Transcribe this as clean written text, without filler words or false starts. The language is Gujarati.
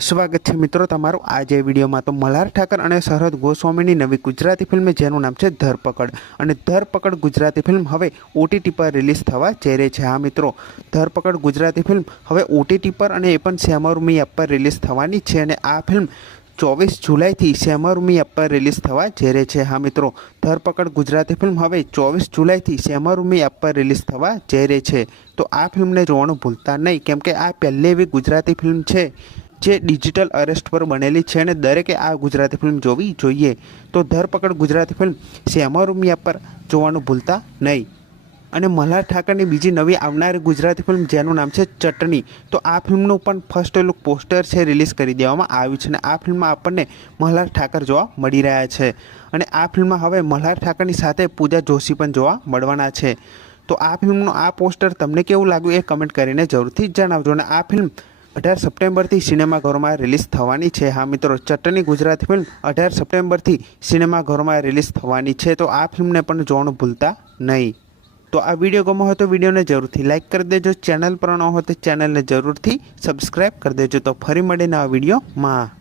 સ્વાગત છે મિત્રો તમારું આજે વિડીયોમાં। તો મલ્હાર ઠાકર અને શરદ ગોસ્વામીની નવી ગુજરાતી ફિલ્મ જેનું નામ છે ધરપકડ અને ધરપકડ ગુજરાતી ફિલ્મ હવે ઓટીટી પર રિલીઝ થવા જઈ રહી છે। હા મિત્રો, ધરપકડ ગુજરાતી ફિલ્મ હવે ઓટીટી પર અને એ પણ સેમરમી એપ પર રિલીઝ થવાની છે અને આ ફિલ્મ 24 જુલાઈથી સેમરમી એપ પર રિલીઝ થવા જઈ રહી છે। હા મિત્રો, ધરપકડ ગુજરાતી ફિલ્મ હવે 24 જુલાઈથી સેમરમી એપ પર રિલીઝ થવા જઈ રહી છે। તો આ ફિલ્મને જોવાનું ભૂલતા નહીં, કેમ કે આ પહેલી એવી ગુજરાતી ફિલ્મ છે જે ડિજિટલ અરેસ્ટ પર બનેલી છે અને દરેકે આ ગુજરાતી ફિલ્મ જોવી જોઈએ। તો ધરપકડ ગુજરાતી ફિલ્મ સેમરમી એપ પર જોવાનું ભૂલતા નહીં। અને મલ્હાર ઠાકરની બીજી નવી આવનારી ગુજરાતી ફિલ્મ જેનું નામ છે ચટણી, તો આ ફિલ્મનું પણ ફર્સ્ટ લુક પોસ્ટર છે રિલીઝ કરી દેવામાં આવ્યું છે અને આ ફિલ્મમાં આપણને મલ્હાર ઠાકર જોવા મળી રહ્યા છે અને આ ફિલ્મમાં હવે મલ્હાર ઠાકરની સાથે પૂજા જોશી પણ જોવા મળવાના છે। તો આ ફિલ્મનું આ પોસ્ટર તમને કેવું લાગ્યું એ કમેન્ટ કરીને જરૂરથી જણાવજો અને આ ફિલ્મ 18 સપ્ટેમ્બરથી સિનેમાઘરોમાં રિલીઝ થવાની છે। હા મિત્રો, ચટણી ગુજરાતી ફિલ્મ 18 સપ્ટેમ્બરથી સિનેમાઘરોમાં રિલીઝ થવાની છે, તો આ ફિલ્મને પણ જોવાનું ભૂલતા નહીં। તો આ વિડીયો ગમ્યો હોય તો વિડીયોને જરૂરથી લાઇક કરી દેજો, ચેનલ પર ન હોય તો ચેનલને જરૂરથી સબસ્ક્રાઈબ કરી દેજો। તો ફરી મળીને આ વિડીયોમાં।